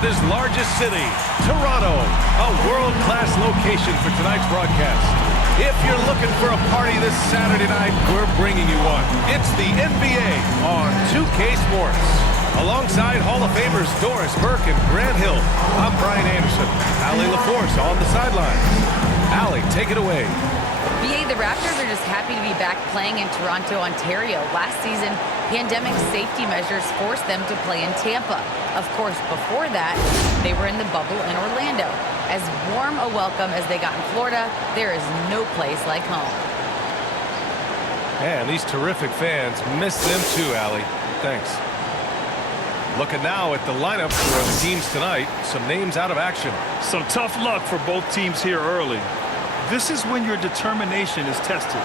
His largest city, Toronto, a world-class location for tonight's broadcast. If you're looking for a party this Saturday night, we're bringing you one. It's the NBA on 2K Sports. Alongside Hall of Famers Doris Burke and Grant Hill, I'm Brian Anderson. Allie LaForce on the sidelines. Allie, take it away. BA, the Raptors are just happy to be back playing in Toronto, Ontario. Last season, pandemic safety measures forced them to play in Tampa. Of course, before that, they were in the bubble in Orlando. As warm a welcome as they got in Florida, there is no place like home. And these terrific fans miss them too, Allie. Thanks. Looking now at the lineup for the teams tonight. Some names out of action. Some tough luck for both teams here early. This is when your determination is tested.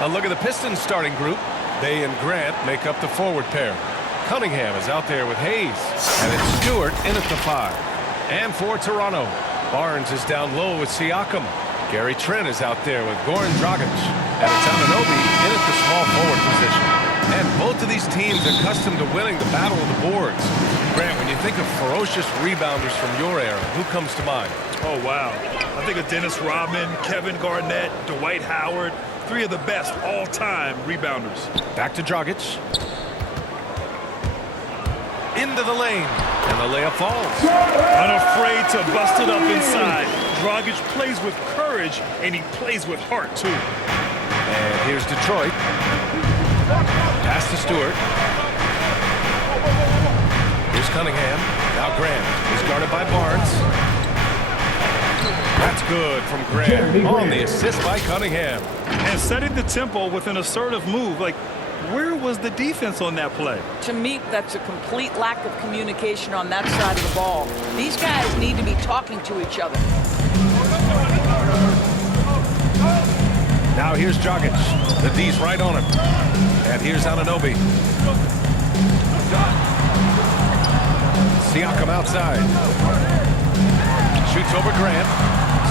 A look at the Pistons starting group. They and Grant make up the forward pair. Cunningham is out there with Hayes. And it's Stewart in at the 5. And for Toronto, Barnes is down low with Siakam. Gary Trent is out there with Goran Dragic. And it's Anunoby in at the small forward position. And both of these teams are accustomed to winning the battle of the boards. Grant, when you think of ferocious rebounders from your era, who comes to mind? Oh, wow. I think of Dennis Rodman, Kevin Garnett, Dwight Howard, 3 of the best all-time rebounders. Back to Dragic. Into the lane. And the layup falls. Unafraid to bust it up inside. Dragic plays with courage, and he plays with heart, too. And here's Detroit. Pass to Stewart. Here's Cunningham. Now Grant is guarded by Barnes. That's good from Grant on the assist by Cunningham. And setting the tempo with an assertive move. Like, where was the defense on that play? To me, that's a complete lack of communication on that side of the ball. These guys need to be talking to each other. Now here's Dragic. The D's right on him. And here's Anunoby. Siakam outside. Shoots over Grant.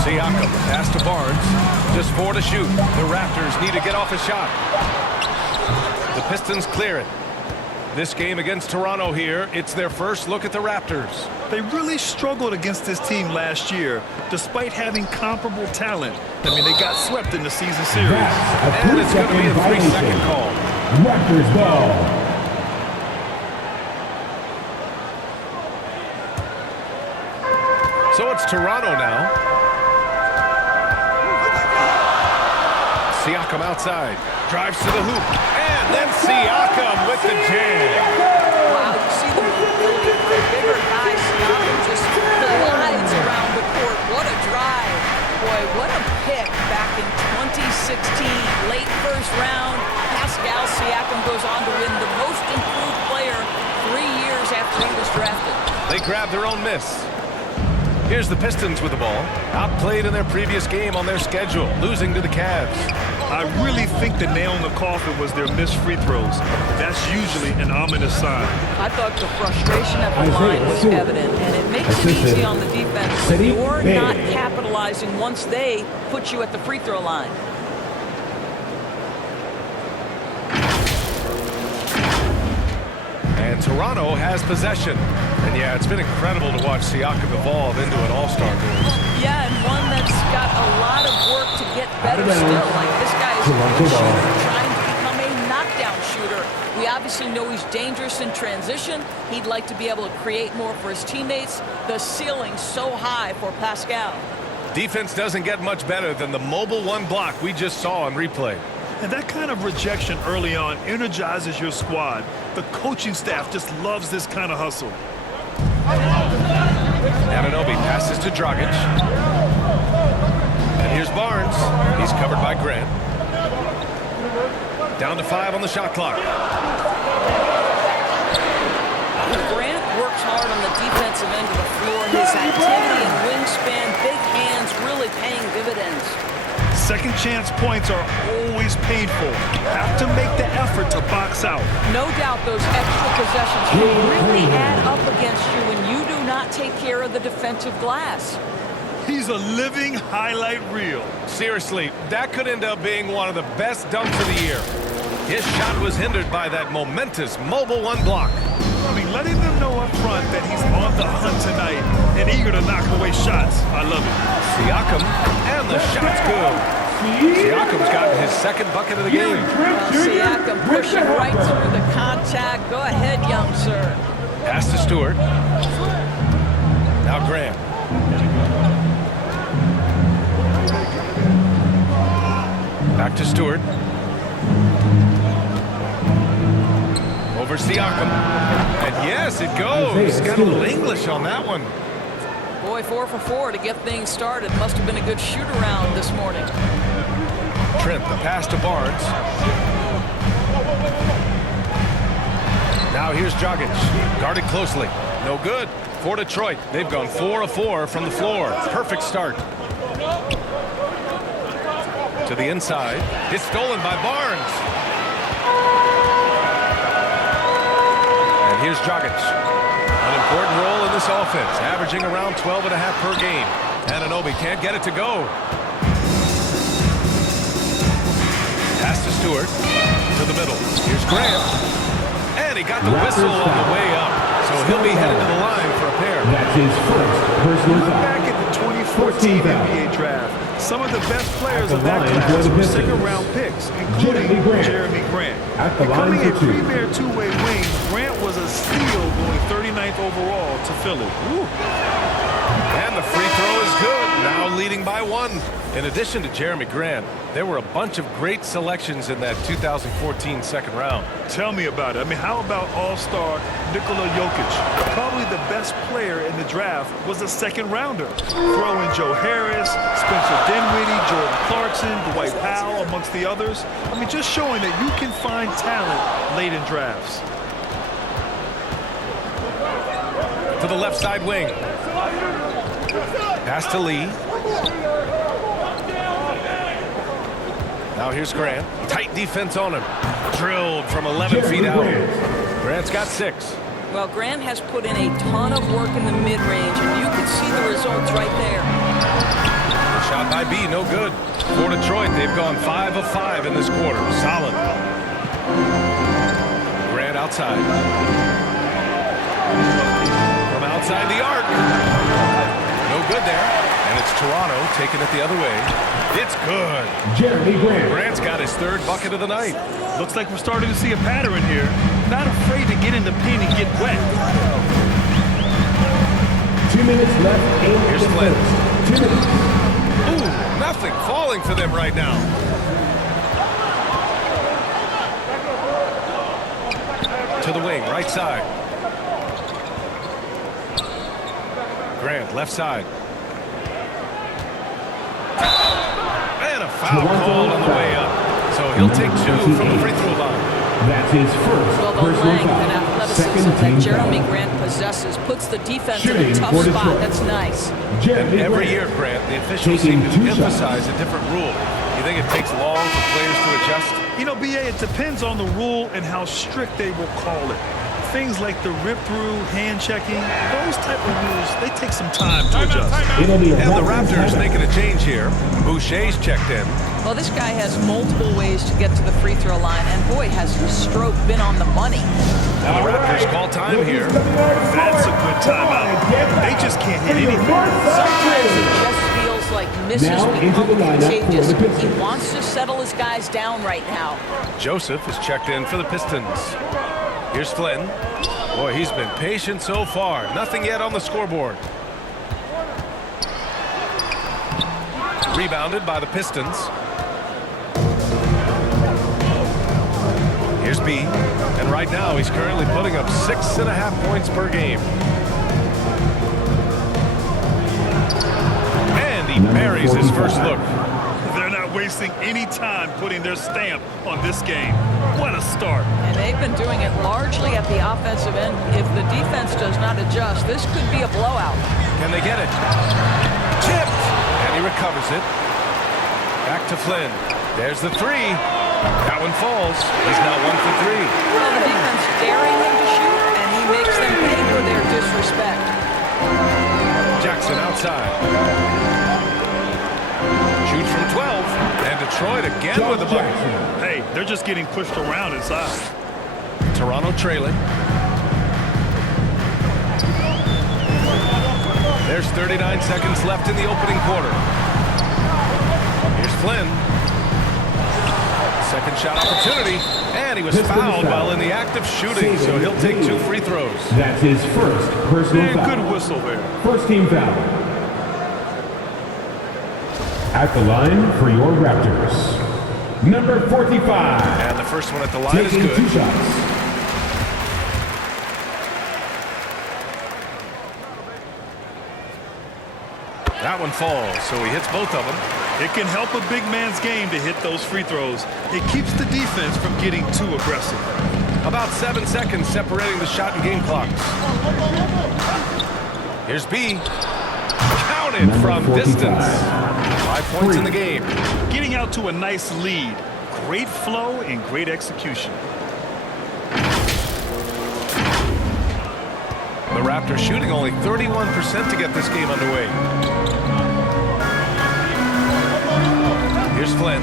Siakam, pass to Barnes. Just 4 to shoot. The Raptors need to get off a shot. The Pistons clear it. This game against Toronto here, it's their first look at the Raptors. They really struggled against this team last year, despite having comparable talent. I mean, they got swept in the season series. And it's going to be a 3-second call. Raptors ball. So it's Toronto now. Siakam outside. Drives to the hoop. And then Siakam with the jam. Wow, you see the mobility for a bigger guy. Siakam just glides around the court. What a drive. Boy, what a pick back in 2016. Late first round. Pascal Siakam goes on to win the most improved player 3 years after he was drafted. They grab their own miss. Here's the Pistons with the ball. Outplayed in their previous game on their schedule, losing to the Cavs. I really think the nail in the coffin was their missed free throws. That's usually an ominous sign. I thought the frustration at the line was evident, and it makes it easy on the defense when you're not capitalizing once they put you at the free throw line. And Toronto has possession. And yeah, it's been incredible to watch Siakam evolve into an all-star goal. Yeah, and one that's got a lot of work to get better still. Like, this guy is a good shooter trying to become a knockdown shooter. We obviously know he's dangerous in transition. He'd like to be able to create more for his teammates. The ceiling's so high for Pascal. Defense doesn't get much better than the mobile 1 block we just saw on replay. And that kind of rejection early on energizes your squad. The coaching staff just loves this kind of hustle. Anunoby passes to Dragic. And here's Barnes. He's covered by Grant. Down to 5 on the shot clock. Grant works hard on the defensive end of the floor. His activity and wingspan, big hands, really paying dividends. Second chance points are always painful. Have to make the effort to box out. No doubt those extra possessions can really add up against you when you do not take care of the defensive glass. He's a living highlight reel. Seriously, that could end up being one of the best dunks of the year. His shot was hindered by that momentous mobile one block. I mean, letting them know up front that he's on the hunt tonight and eager to knock away shots. I love it. Siakam, and the shot's good. Siakam's gotten his second bucket of the game. Well, Siakam pushing right through the contact. Go ahead, young sir. Pass to Stewart. Now Grant. Back to Stewart. Over Siakam. And yes, it goes. Got a little English on that one. Boy, 4 for 4 to get things started. Must have been a good shoot-around this morning. Trent, the pass to Barnes. Now here's Dragic. Guarded closely. No good. For Detroit, they've gone 4 of 4 from the floor. Perfect start. To the inside. It's stolen by Barnes. And here's Dragic. An important role in this offense, averaging around 12.5 per game. Anunoby can't get it to go. Pass to Stewart. To the middle. Here's Grant. And he got the whistle on the way up. So he'll be headed to the line for a pair. That's his first personal Look foul. back at the 2014 NBA draft. Some of the best players of that line, class Jordan were Pistons. second-round picks, including Jeremy Grant. At the Becoming line a for two. premier two-way wing, Grant was a steal going 39th overall to Philly. Woo. And the free throw is good. Now leading by 1. In addition to Jeremy Grant, there were a bunch of great selections in that 2014 second round. Tell me about it. I mean, how about all-star Nikola Jokic? Probably the best player in the draft was a second-rounder. Throw in Joe Harris, Spencer Dinwiddie, Jordan Clarkson, Dwight Powell, amongst the others. I mean, just showing that you can find talent late in drafts. To the left side wing. Pass to Lee. Now here's Grant. Tight defense on him. Drilled from 11 feet out. Grant's got 6. Well, Grant has put in a ton of work in the mid-range, and you can see the results right there. The shot by B, no good. For Detroit, they've gone 5 of 5 in this quarter. Solid. Grant outside. From outside the arc. No good there. And it's Toronto taking it the other way. It's good. Jeremy Grant. Grant's got his 3rd bucket of the night. Looks like we're starting to see a pattern here. Not afraid to get in the paint and get wet. 2 minutes left in Here's the Flynn. first. 2 minutes. Ooh, nothing falling for them right now. To the wing, right side. Grant, left side. And a foul call on the way up. So he'll take 2 from the free throw line. That's his first Well, the personal length and foul. athleticism Second team that Jeremy foul. Grant possesses puts the defense in a Shooting tough for spot. Detroit. That's nice. And Jeremy every Grant. year, Grant, the officials Taking seem to 2 shots. emphasize a different rule. You think it takes long for players to adjust? You know, BA, it depends on the rule and how strict they will call it. Things like the rip-through, hand-checking, those type of rules, they take some time to adjust. It'll be a And the Raptors Raptors timeout. making a change here. Boucher's checked in. Well, this guy has multiple ways to get to the free throw line, and boy, has his stroke been on the money. And the Raptors call time here. That's a good timeout. They just can't hit anything. Sometimes it just feels like misses Now into become the lineup for contagious. the Pistons. He wants to settle his guys down right now. Joseph is checked in for the Pistons. Here's Flynn. Boy, he's been patient so far. Nothing yet on the scoreboard. Rebounded by the Pistons. Here's B. And right now, he's currently putting up 6.5 points per game. And he buries his first look. They're not wasting any time putting their stamp on this game. What a start. And they've been doing it largely at the offensive end. If the defense does not adjust, this could be a blowout. Can they get it? Tipped! And he recovers it. Back to Flynn. There's the 3. That one falls. He's now 1 for 3. Well, the defense daring him to shoot, and he makes them pay for their disrespect. Jackson outside. Shoots from 12. And Detroit again with the bucket. Hey, They're just getting pushed around inside. Toronto trailing. There's 39 seconds left in the opening quarter. Here's Flynn. Second shot opportunity, and he was fouled while in the act of shooting, so he'll take 2 free throws. That's his first personal And foul. good whistle there. First team foul. At the line for your Raptors, number 45. And the first one at the line is Taking 2 good. shots. That one falls, so he hits both of them. It can help a big man's game to hit those free throws. It keeps the defense from getting too aggressive. About 7 seconds separating the shot and game clocks. Here's B. Counted Number from 45. distance. 5 points in the game. Getting out to a nice lead. Great flow and great execution. The Raptors shooting only 31% to get this game underway. Here's Flynn.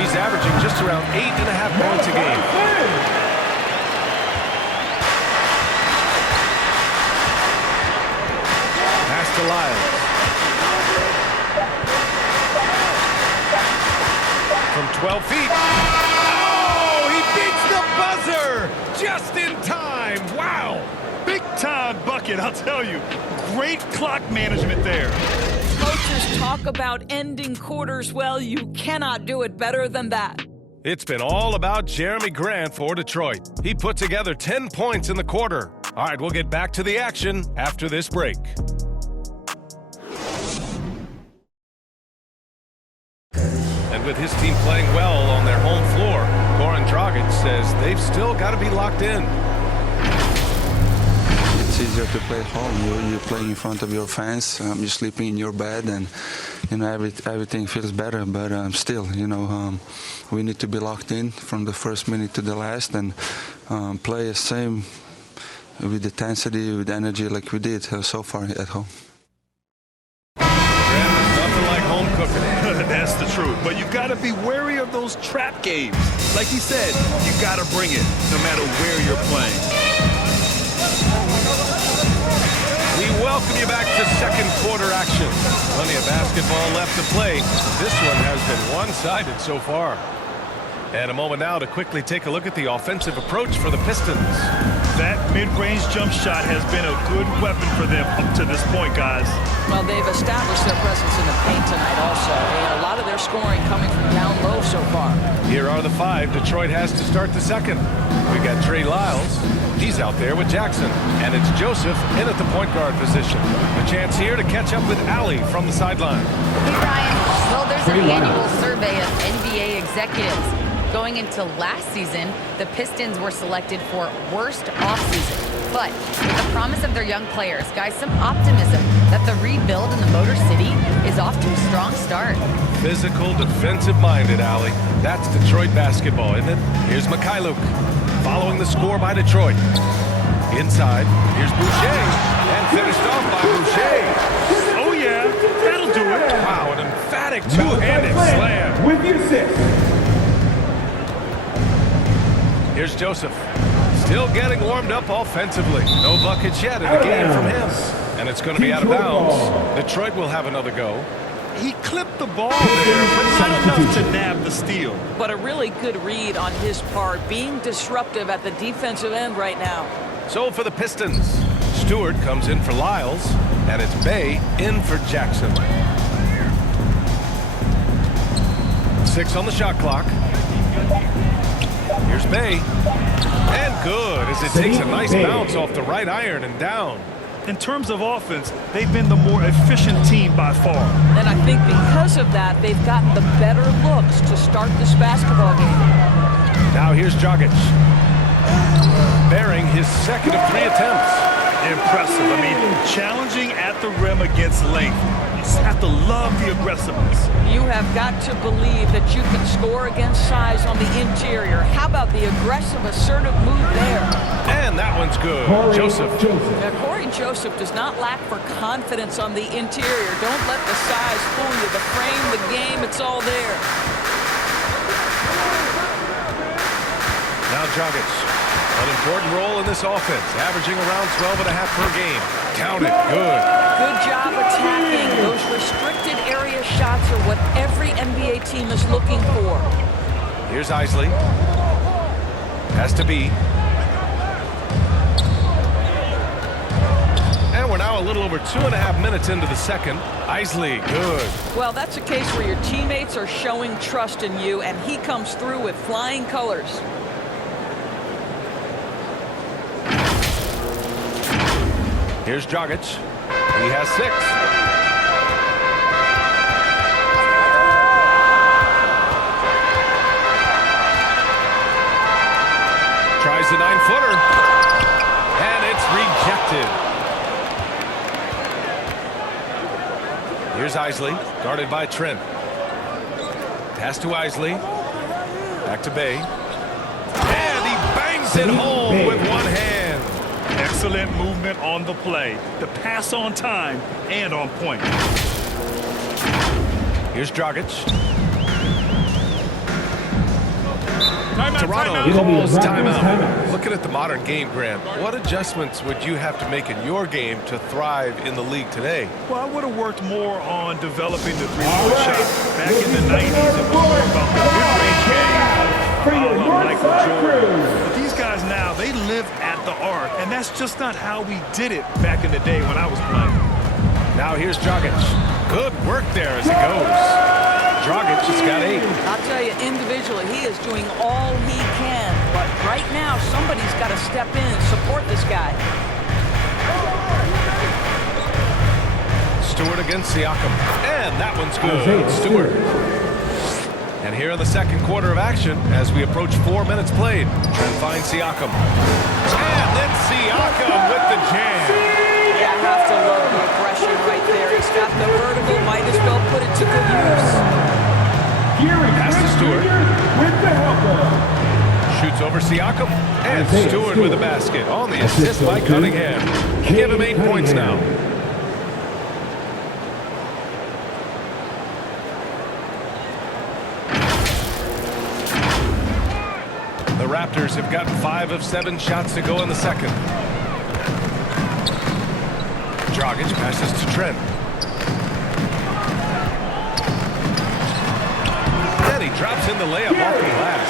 He's averaging just around 8.5 points a game. Pass to Lyles. From 12 feet. Oh, he beats the buzzer just in time. Wow. Big time bucket, I'll tell you. Great clock management there. Coaches talk about ending quarters well. You cannot do it better than that. It's been all about Jeremy Grant for Detroit. He put together 10 points in the quarter. All right, we'll get back to the action after this break. And with his team playing well on their home floor, Goran Dragic says they've still got to be locked in. It's easier to play at home. You play in front of your fans. You're sleeping in your bed, and everything feels better. But still, we need to be locked in from the first minute to the last, and play the same with intensity, with energy, like we did so far at home. Nothing like home cooking. That's the truth. But you got to be wary of those trap games. Like he said, you got to bring it, no matter where you're playing. We welcome you back to second quarter action. Plenty of basketball left to play. This one has been one-sided so far. And a moment now to quickly take a look at the offensive approach for the Pistons. That mid-range jump shot has been a good weapon for them up to this point, guys. Well, they've established their presence in the paint tonight also, and a lot of their scoring coming from down low so far. Here are the 5 Detroit has to start the second. We got Trey Lyles. He's out there with Jackson. And it's Joseph in at the point guard position. A chance here to catch up with Allie from the sideline. Hey, Ryan. Well, there's an annual survey of NBA executives. Going into last season, the Pistons were selected for worst offseason. But with the promise of their young players, guys, some optimism that the rebuild in the Motor City is off to a strong start. Physical, defensive-minded, Allie. That's Detroit basketball, isn't it? Here's Mikhailuk, following the score by Detroit. Inside, here's Boucher, and finished off by Boucher. Oh, yeah, that'll do it. Wow, an emphatic two-handed slam. With the assist. Here's Joseph, still getting warmed up offensively. No buckets yet in the game from him. And it's going to be out of bounds. Detroit will have another go. He clipped the ball there, but not enough to nab the steal. But a really good read on his part, being disruptive at the defensive end right now. So for the Pistons, Stewart comes in for Lyles, and it's Bay in for Jackson. 6 on the shot clock. Here's Bay. And good, as it takes a nice bounce off the right iron and down. In terms of offense, they've been the more efficient team by far. And I think because of that, they've gotten the better looks to start this basketball game. Now here's Dragic, bearing his second of 3 attempts. Impressive. I mean, challenging at the rim against length. You just have to love the aggressiveness. You have got to believe that you can score against size on the interior. How about the aggressive, assertive move there? And that one's good. Joseph. Now, Corey Joseph does not lack for confidence on the interior. Don't let the size fool you. The frame, the game, it's all there. Dragic. An important role in this offense, averaging around 12.5 per game. Count it. Good. Good job attacking. Those restricted area shots are what every NBA team is looking for. Here's Isley. Has to be. And we're now a little over 2.5 minutes into the second. Isley, good. Well, that's a case where your teammates are showing trust in you, and he comes through with flying colors. Here's Dragic. He has 6. Tries the 9-footer. And it's rejected. Here's Isley, guarded by Trent. Pass to Isley. Back to Bey. And he bangs it home with one hand. Excellent movement on the play. The pass on time and on point. Here's Dragic. Toronto calls timeout. Looking at the modern game, Grant, what adjustments would you have to make in your game to thrive in the league today? Well, I would have worked more on developing the three-point shot. Back in the 90s, it was more about the mid-range game, Michael Jordan. But these guys now, they live at the arc, and that's just not how we did it back in the day when I was playing. Now here's Dragic. Good work there as it goes. Dragic has got 8. I'll tell you, individually, he is doing all he can. But right now, somebody's got to step in and support this guy. Stewart against Siakam. And that one's good. Stewart. And here in the second quarter of action, as we approach 4 minutes played, Trent finds Siakam. And then Siakam with the jam. You have to love the aggression right there. He's got the vertical, might as well put it to good use. Pass to Stewart. Shoots over Siakam. And Stewart with a basket on the assist by Cunningham. Give him 8 points now. The Raptors have gotten 5 of 7 shots to go in the second. Dragic passes to Trent. And he drops in the layup off the glass.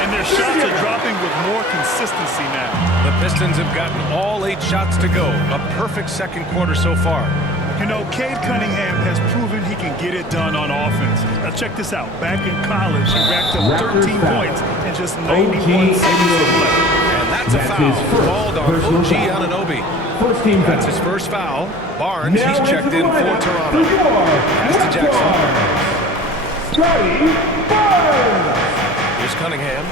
And their shots are dropping with more consistency now. The Pistons have gotten all 8 shots to go. A perfect second quarter so far. You know, Cade Cunningham has proven he can get it done on offense. Now check this out. Back in college, he racked up 13 points in just 91 seconds of play. And that's a foul called on OG Anunoby. That's his first foul. Barnes, he's checked in for Toronto. Pass to Jackson. Here's Cunningham.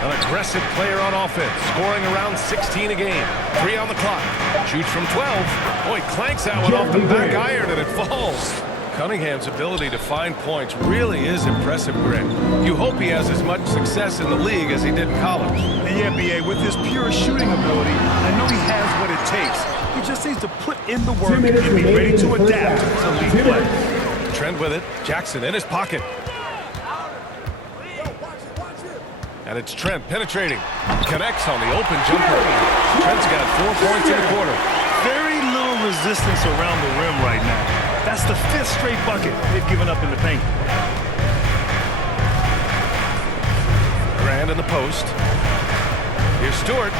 An aggressive player on offense, scoring around 16 a game. 3 on the clock. Shoots from 12. Oh, he clanks that one off the back iron and it falls. Cunningham's ability to find points really is impressive, Greg. You hope he has as much success in the league as he did in college. And yeah, B.A., with his pure shooting ability, I know he has what it takes. He just needs to put in the work and be ready to adapt to league play. Trent with it. Jackson in his pocket. And it's Trent penetrating. Connects on the open jumper. Trent's got 4 points in the quarter. Very little resistance around the rim right now. That's the 5th straight bucket they've given up in the paint. Grant in the post. Here's Stewart.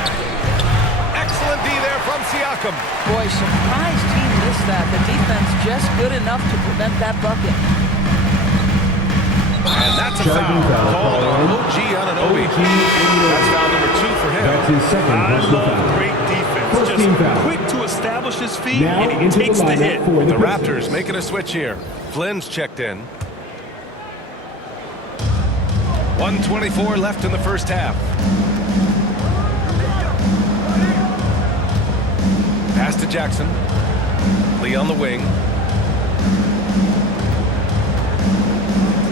Excellent D there from Siakam. Boy, surprised he missed that. The defense just good enough to prevent that bucket. And that's a foul called on OG Anunoby. That's foul number 2 for him. That's his second I personal love foul. great defense. First Just team foul. quick to establish his feet, Now and he into takes the lineup hit. for The Pistons. Raptors making a switch here. Flynn's checked in. 1:24 left in the first half. Pass to Jackson. Lee on the wing.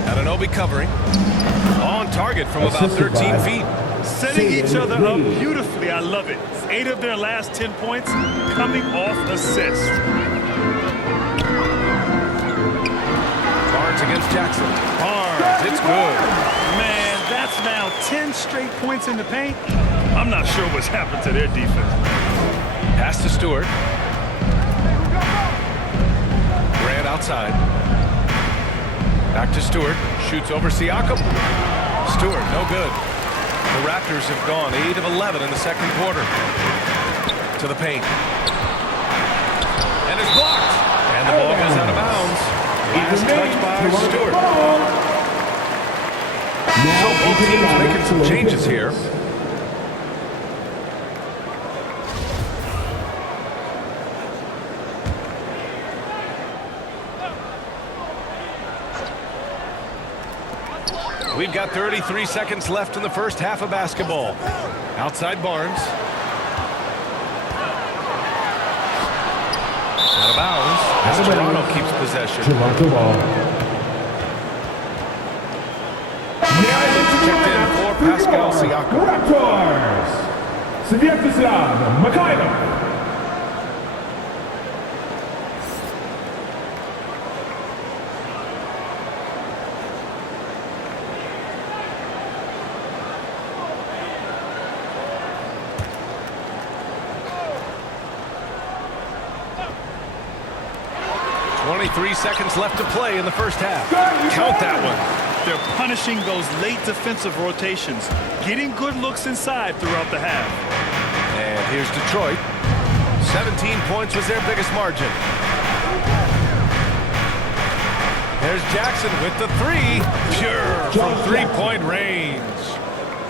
Anunoby covering. On target from about Assisted 13 by feet. Setting each Saban other up Lee. beautifully. I love it. 8 of their last 10 points coming off assists. Barnes against Jackson. Barnes, it's good. Man, that's now 10 straight points in the paint. I'm not sure what's happened to their defense. Pass to Stewart. Grant outside. Back to Stewart. Shoots over Siakam. Stewart, no good. The Raptors have gone 8 of 11 in the second quarter. To the paint. And it's blocked. And the ball goes out of bounds. Last touch by Stewart. So both teams making some changes here. We've got 33 seconds left in the first half of basketball. Outside Barnes. Out of bounds as Toronto keeps possession. Toronto ball. Checked in for Pascal Siakam. Raptors. Sviatoslav Mikhailov. Three seconds left to play in the first half. Count that one. They're punishing those late defensive rotations, getting good looks inside throughout the half. And here's Detroit. 17 points was their biggest margin. There's Jackson with the three. Pure from three-point range.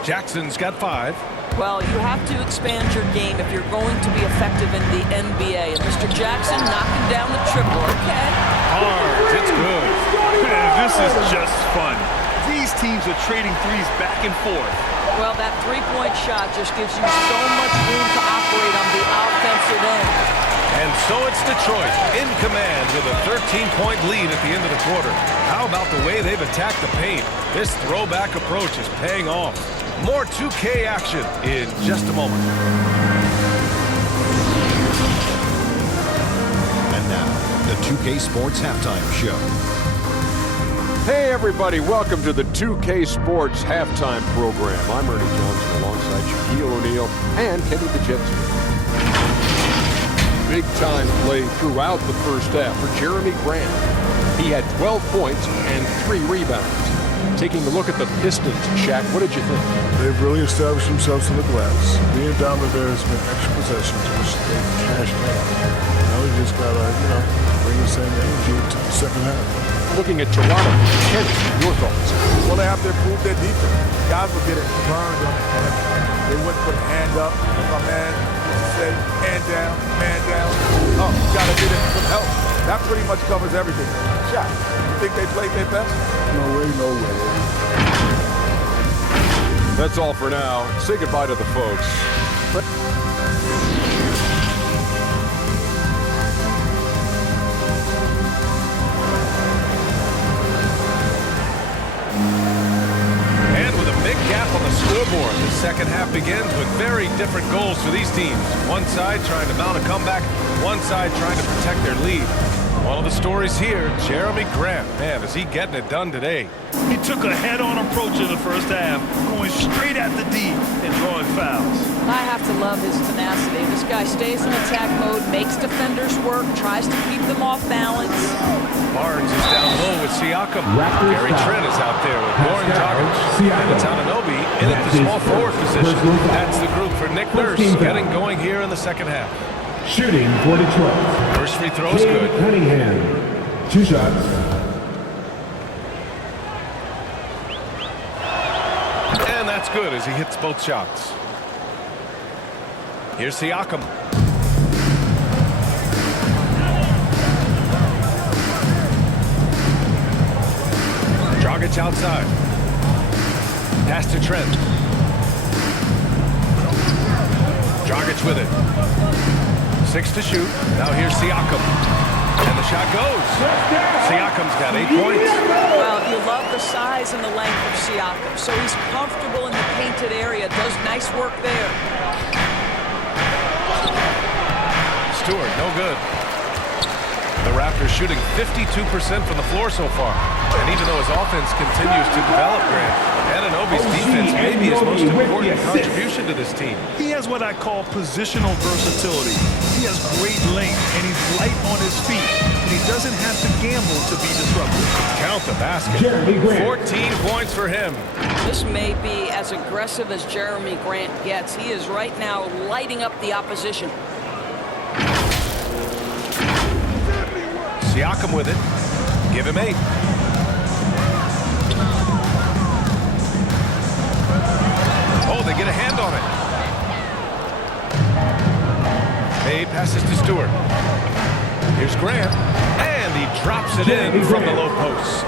Jackson's got 5. Well, you have to expand your game if you're going to be effective in the NBA. And Mr. Jackson knocking down the triple, okay? Hard, it's good. Man, this is just fun. These teams are trading threes back and forth. Well, that three-point shot just gives you so much room to operate on the offensive end. And so it's Detroit in command with a 13-point lead at the end of the quarter. How about the way they've attacked the paint? This throwback approach is paying off. More 2K action in just a moment. And now, the 2K Sports Halftime Show. Hey everybody, welcome to the 2K Sports Halftime Program. I'm Ernie Johnson alongside Shaquille O'Neal and Kenny the Jet Smith. Big time play throughout the first half for Jeremy Grant. He had 12 points and 3 rebounds. Taking a look at the Pistons, Shaq, what did you think? They've really established themselves in the glass. Being down there has been extra possessions, which they've cashed in. Now we just got to, bring the same energy to the second half. Looking at Toronto, Kenny, your thoughts? Well, they have to improve their defense. Guys were getting burned on the end. They wouldn't put a hand up. My man said, hand down, man down. Oh, you got to get in some help. That pretty much covers everything. Shaq, you think they played their best? No way, no way. That's all for now. Say goodbye to the folks. And with a big gap on the scoreboard, the second half begins with very different goals for these teams. One side trying to mount a comeback, one side trying to protect their lead. One of the stories here, Jeremy Grant. Man, is he getting it done today? He took a head-on approach in the first half, going straight at the D and drawing fouls. I have to love his tenacity. This guy stays in attack mode, makes defenders work, tries to keep them off balance. Barnes is down low with Siakam. Raptors Gary foul. Trent is out there with Warren Dragic. Siakam. And Anunoby in at the small forward position. That's the group for Nick Nurse getting going here in the second half. Shooting for Detroit. First free throw is Cade good. Cunningham. 2 shots. And that's good as he hits both shots. Here's Siakam. Dragic outside. Pass to Trent. Dragic with it. 6 to shoot. Now here's Siakam. And the shot goes. Siakam's got 8 points. Well, you love the size and the length of Siakam. So he's comfortable in the painted area, does nice work there. Stewart, no good. The Raptors shooting 52% from the floor so far. And even though his offense continues to develop, Grant, Anunoby's defense may be his most important contribution to this team. He has what I call positional versatility. He has great length, and he's light on his feet. And he doesn't have to gamble to be disruptive. Count the basket. 14 points for him. This may be as aggressive as Jeremy Grant gets. He is right now lighting up the opposition. Siakam with it. Give him 8. Oh, they get a hand on it. May passes to Stewart. Here's Grant. And he drops it in from the low post.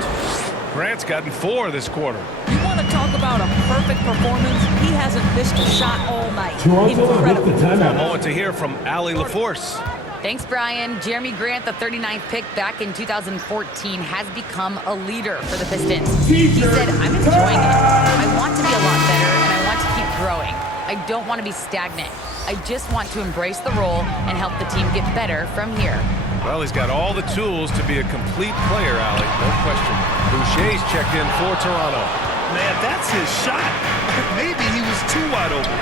Grant's gotten 4 this quarter. You want to talk about a perfect performance? He hasn't missed a shot all night. Incredible. A moment to hear from Allie LaForce. Thanks, Brian. Jeremy Grant, the 39th pick back in 2014, has become a leader for the Pistons. He said, I'm enjoying it. I want to be a lot better, and I want to keep growing. I don't want to be stagnant. I just want to embrace the role and help the team get better from here. Well, he's got all the tools to be a complete player, Allie. No question. Boucher's checked in for Toronto. Man, that's his shot. Maybe he was too wide open.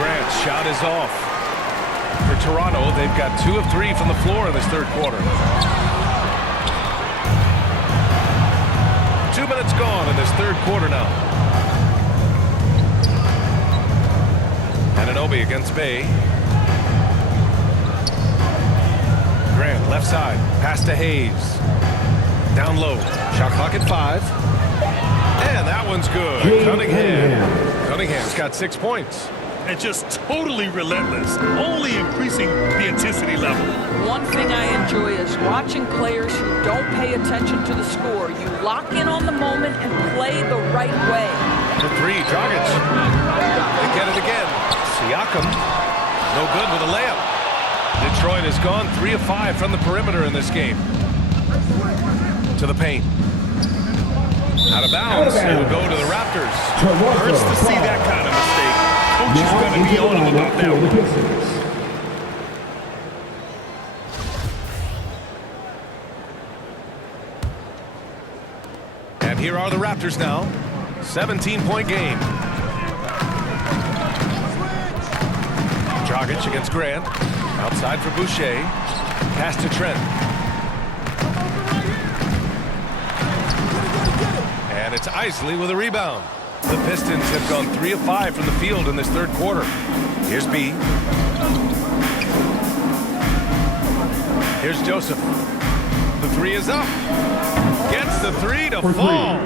Grant's shot is off. For Toronto, they've got 2 of 3 from the floor in this third quarter. 2 minutes gone in this third quarter now. Anunoby against Bay. Grant, left side. Pass to Hayes. Down low. Shot clock at 5. And that one's good. Cunningham's got 6 points. And just totally relentless, only increasing the intensity level. One thing I enjoy is watching players who don't pay attention to the score. You lock in on the moment and play the right way. For 3, Dragic. They get it again. Siakam, no good with a layup. Detroit has gone 3 of 5 from the perimeter in this game. To the paint. Out of bounds. It'll go to the Raptors. Hurts to see that kind of mistake. Coach is going to be on him about that one. And here are the Raptors now. 17-point game. Dragic against Grant. Outside for Boucher. Pass to Trent. And it's Isley with a rebound. The Pistons have gone 3 of 5 from the field in this third quarter. Here's B. Here's Joseph. The 3 is up. Gets the 3 to fall.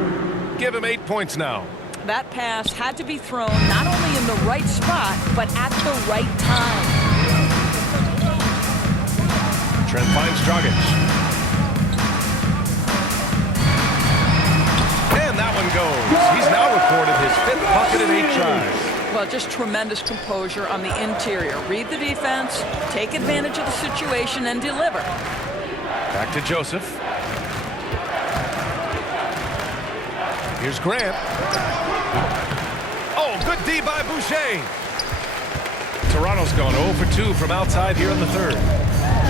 Give him 8 points now. That pass had to be thrown not only in the right spot, but at the right time. Trent finds Dragic. And that one goes. He's now recorded his 5th bucket in 8 tries. Well, just tremendous composure on the interior. Read the defense, take advantage of the situation, and deliver. Back to Joseph. Here's Grant. Oh, good D by Boucher. Toronto's gone 0 for 2 from outside here in the third.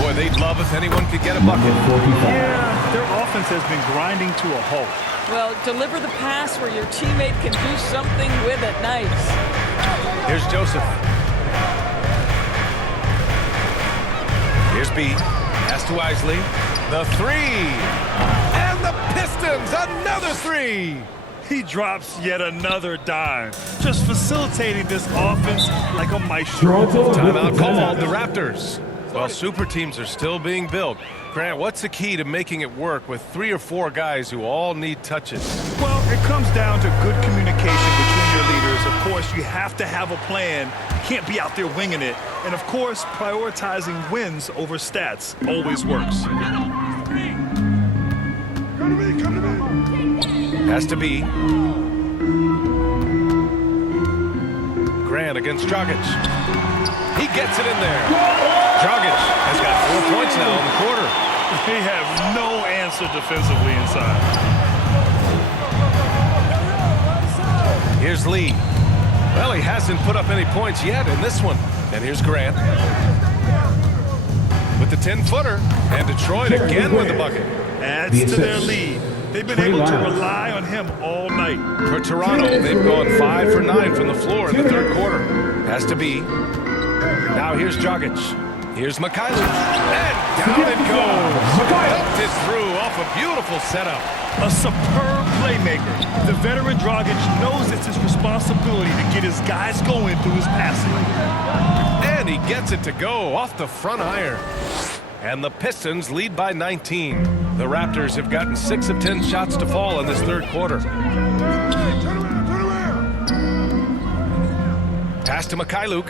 Boy, they'd love if anyone could get a bucket. Yeah, their offense has been grinding to a halt. Well, deliver the pass where your teammate can do something with it. Nice. Here's Joseph. Here's B. Pass to Isley. The 3. And the Pistons, another 3. He drops yet another dime, just facilitating this offense like a maestro. Timeout called, the Raptors. Well, super teams are still being built. Grant, what's the key to making it work with 3 or 4 guys who all need touches? Well, it comes down to good communication between your leaders. Of course, you have to have a plan. You can't be out there winging it. And of course, prioritizing wins over stats always works. Has to be. Grant against Dragic. He gets it in there. Dragic has got 4 points now in the quarter. They have no answer defensively inside. Here's Lee. Well, he hasn't put up any points yet in this one. And here's Grant. With the 10-footer. And Detroit again with the bucket. Adds to their lead. They've been able to rely on him all night. For Toronto, they've gone 5 for 9 from the floor in the third quarter. Has to be. Now here's Dragic. Here's Mykhailiuk. And down it goes. Dumped it through off a beautiful setup. A superb playmaker. The veteran Dragic knows it's his responsibility to get his guys going through his passing. And he gets it to go off the front iron. And the Pistons lead by 19. The Raptors have gotten 6 of 10 shots to fall in this third quarter. Pass to Mykhailiuk.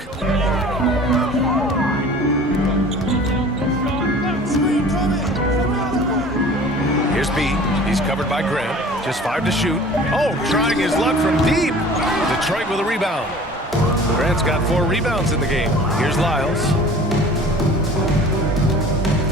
Here's B. He's covered by Grant. Just 5 to shoot. Oh, trying his luck from deep. Detroit with a rebound. Grant's got 4 rebounds in the game. Here's Lyles.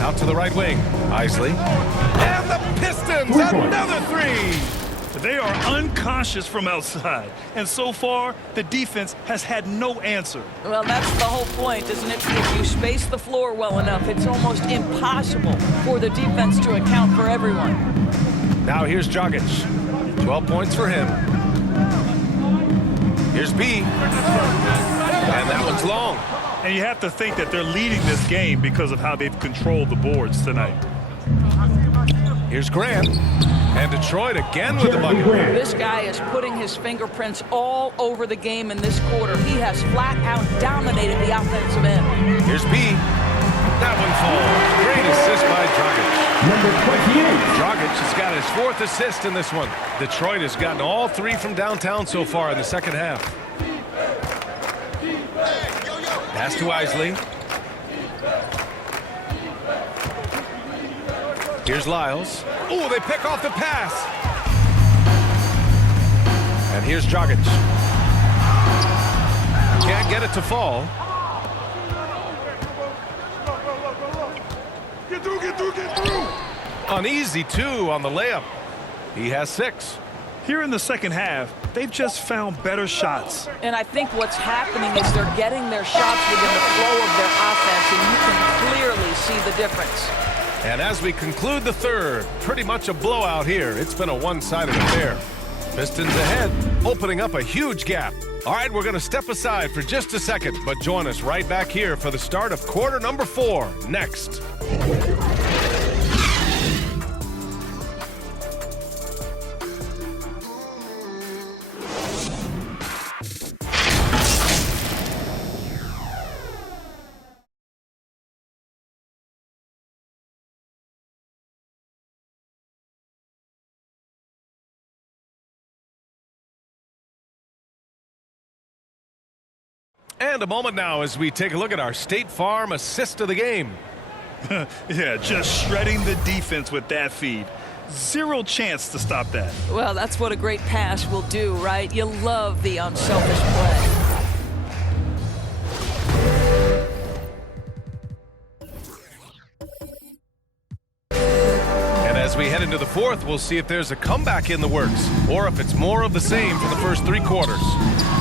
Out to the right wing. Isley. And the Pistons, another 3. They are unconscious from outside. And so far, the defense has had no answer. Well, that's the whole point, isn't it? If you space the floor well enough, it's almost impossible for the defense to account for everyone. Now here's Dragic. 12 points for him. Here's B. And that one's long. And you have to think that they're leading this game because of how they've controlled the boards tonight. Here's Grant. And Detroit again with the bucket. This guy is putting his fingerprints all over the game in this quarter. He has flat out dominated the offensive end. Here's B. That one falls. Great assist by Dragic. Number 28. Dragic has got his 4th assist in this one. Detroit has gotten all 3 from downtown so far in the second half. Pass to Isley. Here's Lyles. Oh, they pick off the pass. And here's Dragic. Can't get it to fall. Get through. Uneasy, too, on the layup. He has 6. Here in the second half, they've just found better shots. And I think what's happening is they're getting their shots within the flow of their offense, and you can clearly see the difference. And as we conclude the third, pretty much a blowout here. It's been a one-sided affair. Pistons ahead, opening up a huge gap. All right, we're going to step aside for just a second, but join us right back here for the start of quarter number 4 next. And a moment now as we take a look at our State Farm assist of the game. Yeah, just shredding the defense with that feed. Zero chance to stop that. Well, that's what a great pass will do, right? You love the unselfish play. And as we head into the fourth, we'll see if there's a comeback in the works or if it's more of the same for the first 3 quarters.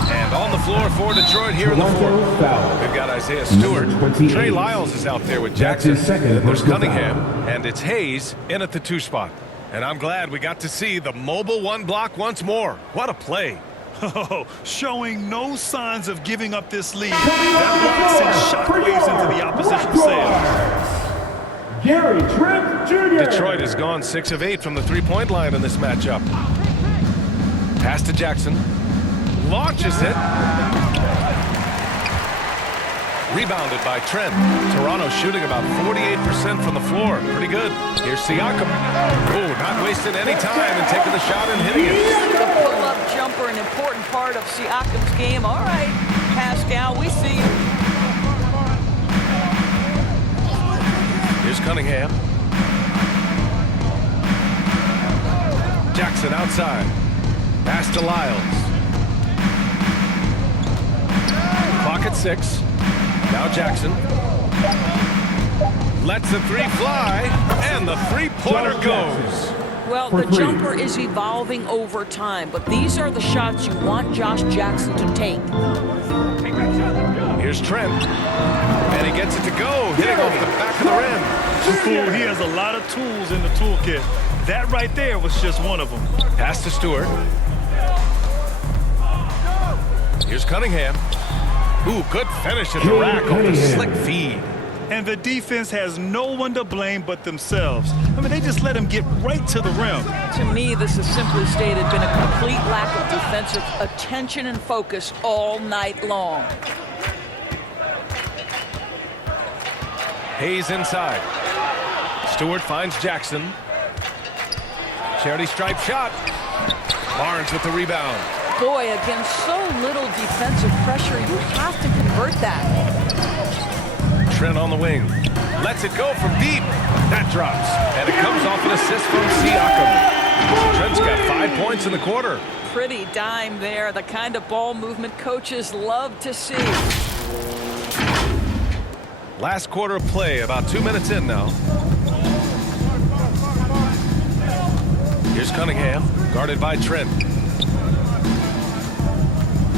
And on the floor for Detroit here in the fourth, we've got Isaiah Stewart. Trey Lyles is out there with Jackson. There's Cunningham. And it's Hayes in at the 2 spot. And I'm glad we got to see the mobile 1 block once more. What a play. Oh, showing no signs of giving up this lead. That block sends shockwaves into the opposition sails. Gary Trent Jr. Detroit has gone 6 of 8 from the 3-point line in this matchup. Pass to Jackson. Launches it. Rebounded by Trent. Toronto shooting about 48% from the floor. Pretty good. Here's Siakam. Oh, not wasting any time and taking the shot and hitting it. The pull-up jumper, an important part of Siakam's game. All right, Pascal, we see you. Here's Cunningham. Jackson outside. Pass to Lyles. Clock at 6. Now Jackson. Lets the 3 fly, and the 3-pointer goes. Well, the jumper is evolving over time, but these are the shots you want Josh Jackson to take. Here's Trent. And he gets it to go, hitting off the back of the rim. Ooh, he has a lot of tools in the toolkit. That right there was just one of them. Pass to Stewart. Here's Cunningham. Ooh, good finish at the rack on the slick feed. And the defense has no one to blame but themselves. I mean, they just let him get right to the rim. To me, this has simply stated been a complete lack of defensive attention and focus all night long. Hayes inside. Stewart finds Jackson. Charity stripe shot. Barnes with the rebound. Boy, against so little defensive pressure, you have to convert that. Trent on the wing. Lets it go from deep. That drops. And it comes off an assist from Siakam. Trent's got 5 points in the quarter. Pretty dime there. The kind of ball movement coaches love to see. Last quarter of play, about 2 minutes in now. Here's Cunningham, guarded by Trent.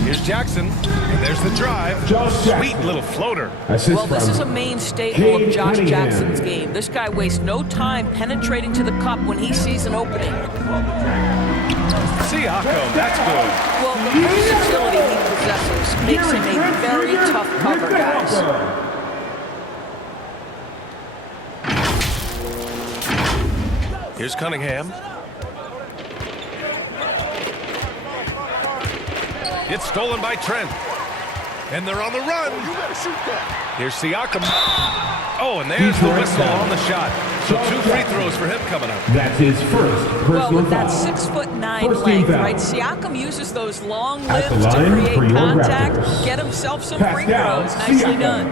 Here's Jackson, and there's the drive. Sweet little floater. Well, this is a main staple of Josh Jackson's game. This guy wastes no time penetrating to the cup when he sees an opening. Siakam, that's good. Well, the versatility he possesses makes him a very tough cover, guys. Here's Cunningham. It's stolen by Trent. And they're on the run. Here's Siakam. Oh, and there's the whistle on the shot. So 2 free throws for him coming up. That's his first personal Well, with that foul. 6'9" length, right, Siakam uses those long limbs to create contact, get himself some free throws. Nicely done.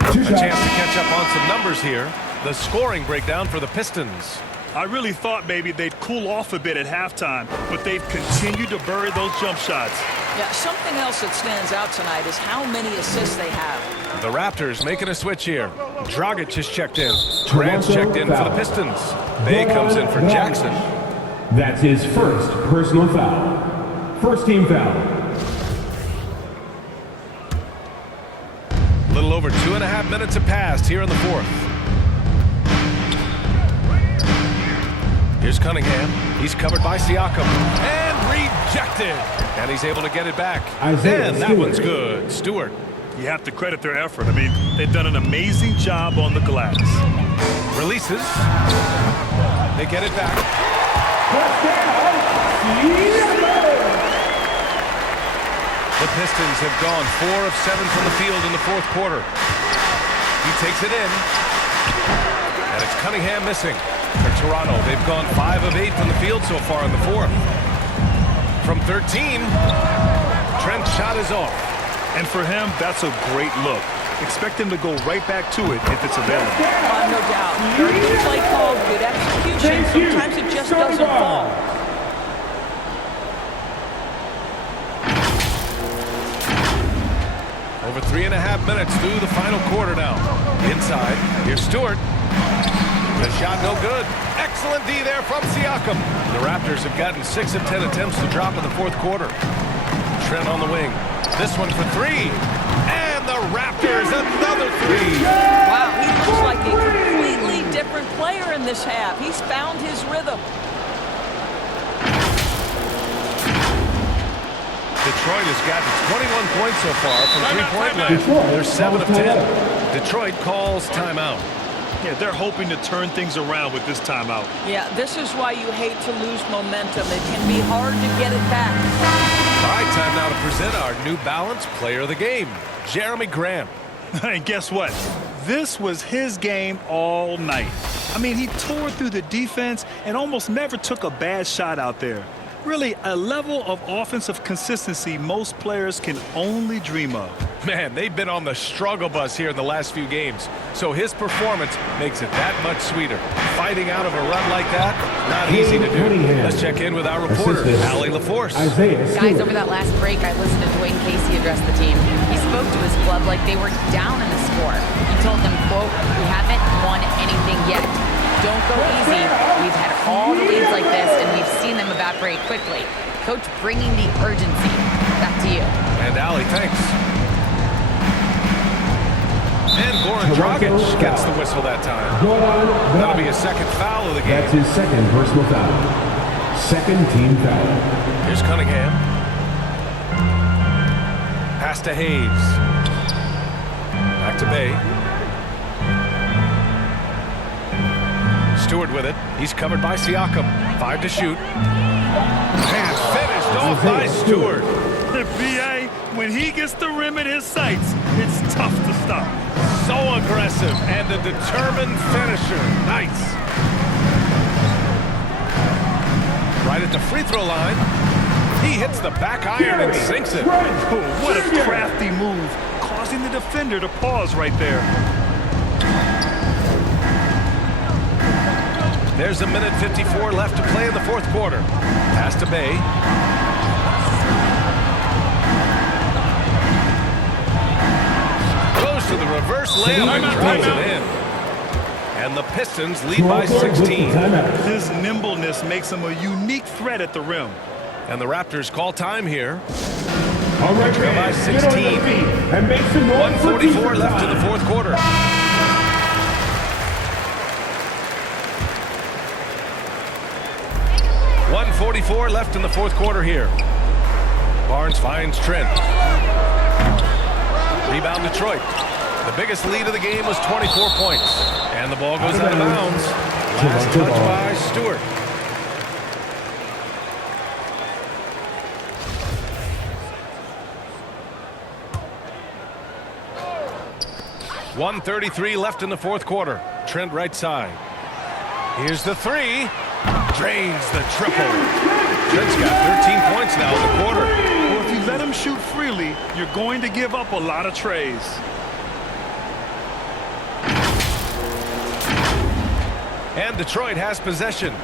A chance to catch up on some numbers here. The scoring breakdown for the Pistons. I really thought maybe they'd cool off a bit at halftime, but they've continued to bury those jump shots. Yeah, something else that stands out tonight is how many assists they have. The Raptors making a switch here. Dragic is checked in. Trent's checked in for the Pistons. Bay comes in for Jackson. That's his first personal foul. First team foul. A little over 2.5 minutes have passed here in the fourth. Here's Cunningham. He's covered by Siakam. And rejected. And he's able to get it back. And that one's good. Stewart. You have to credit their effort. I mean, they've done an amazing job on the glass. Releases. They get it back. The Pistons have gone 4 of 7 from the field in the fourth quarter. He takes it in. And it's Cunningham missing. For Toronto, they've gone 5 of 8 from the field so far in the fourth. From 13, Trent's shot is off. And for him, that's a great look. Expect him to go right back to it if it's available. No doubt. Very good play call, good execution. Sometimes it just doesn't fall. Over 3.5 minutes through the final quarter now. Inside, here's Stewart. The shot no good. Excellent D there from Siakam. The Raptors have gotten 6 of 10 attempts to drop in the fourth quarter. Trent on the wing. This one for 3. And the Raptors another 3. Wow, he looks like a completely different player in this half. He's found his rhythm. Detroit has gotten 21 points so far from three-point land. They're 7 of 10. Detroit calls timeout. Yeah, they're hoping to turn things around with this timeout. Yeah, this is why you hate to lose momentum. It can be hard to get it back. All right, time now to present our New Balance Player of the Game, Jeremy Grant. And guess what? This was his game all night. I mean, he tore through the defense and almost never took a bad shot out there. Really, a level of offensive consistency most players can only dream of. Man, they've been on the struggle bus here in the last few games, so his performance makes it that much sweeter. Fighting out of a run like that, not easy to do. Let's check in with our reporter, Allie LaForce. Guys, over that last break, I listened to Dwayne Casey address the team. He spoke to his club like they were down in the score. He told them, quote, "We haven't won anything yet. Don't go easy. We've had all the leads like this, and we've seen them evaporate quickly." Coach bringing the urgency. Back to you. And Allie, thanks. Dragic gets the whistle that time. That'll be a second foul of the game. That's his second personal foul. Second team foul. Here's Cunningham. Pass to Hayes. Back to Bay. Stewart with it. He's covered by Siakam. 5 to shoot. And finished off by Stewart. The BA, when he gets the rim in his sights, it's tough to stop. So aggressive and a determined finisher. Nice. Right at the free throw line. He hits the back iron and sinks it. Oh, what a crafty move, causing the defender to pause right there. There's a minute 54 left to play in the fourth quarter. Pass to Bay. Goes to the reverse layup and drives it in. And the Pistons lead by 16. His nimbleness makes him a unique threat at the rim. And the Raptors call time here. All right, Trail by 16. 1:44 left in the fourth quarter. .144 left in the fourth quarter here. Barnes finds Trent. Rebound Detroit. The biggest lead of the game was 24 points. And the ball goes out of bounds. Last touch by Stewart. .133 left in the fourth quarter. Trent right side. Here's the three. Drains the triple. Trent's got 13 points now in the quarter. Well, if you let him shoot freely, you're going to give up a lot of trays. And Detroit has possession.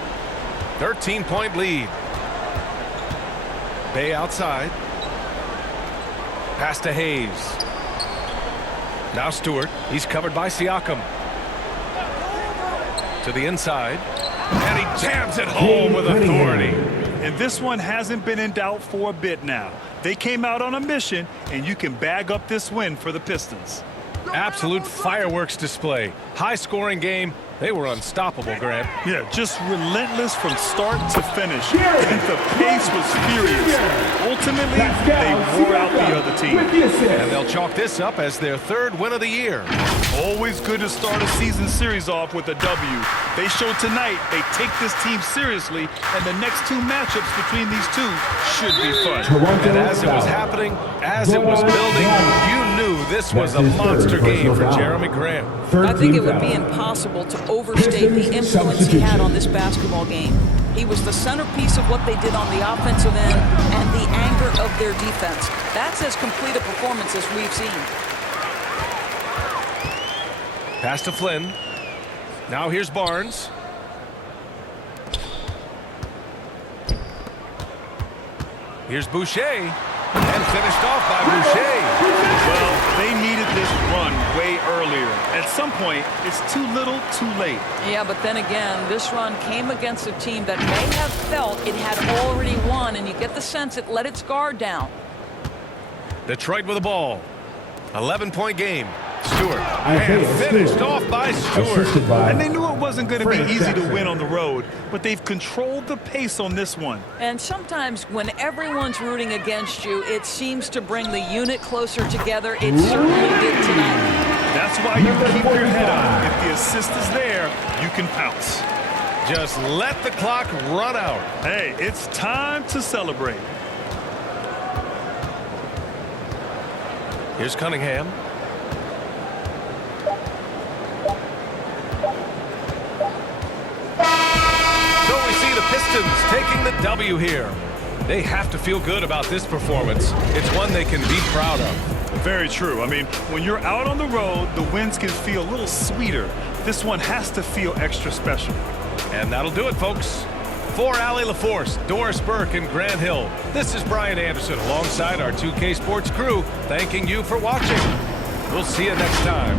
13-point lead. Bay outside. Pass to Hayes. Now Stewart. He's covered by Siakam. To the inside. And he jams it home with authority. And this one hasn't been in doubt for a bit now. They came out on a mission, and you can bag up this win for the Pistons. Absolute fireworks display. High-scoring game. They were unstoppable, Grant. Yeah, just relentless from start to finish. And the pace was furious. Ultimately, they wore out the other team. And they'll chalk this up as their third win of the year. Always good to start a season series off with a W. They showed tonight they take this team seriously, and the next two matchups between these two should be fun. And as it was happening, as it was building, you knew this was a monster game for Jeremy Grant. I think it would be impossible to overstate the influence he had on this basketball game. He was the centerpiece of what they did on the offensive end and the anchor of their defense. That's as complete a performance as we've seen. Pass to Flynn. Now here's Barnes. Here's Boucher. And finished off by Boucher. Well, they needed this run way earlier. At some point, it's too little, too late. Yeah, but then again, this run came against a team that may have felt it had already won, and you get the sense it let its guard down. Detroit with the ball. 11-point game. Stewart. And finished off by Stewart. And they knew it wasn't going to be easy to win on the road, but they've controlled the pace on this one. And sometimes when everyone's rooting against you, it seems to bring the unit closer together. It certainly did tonight. That's why you keep your head up. If the assist is there, you can pounce. Just let the clock run out. Hey, it's time to celebrate. Here's Cunningham. So we see the Pistons taking the W here. They have to feel good about this performance. It's one they can be proud of. Very true. I mean, when you're out on the road, the wins can feel a little sweeter. This one has to feel extra special. And that'll do it, folks. For Allie LaForce, Doris Burke, and Grant Hill, this is Brian Anderson alongside our 2K Sports crew, thanking you for watching. We'll see you next time.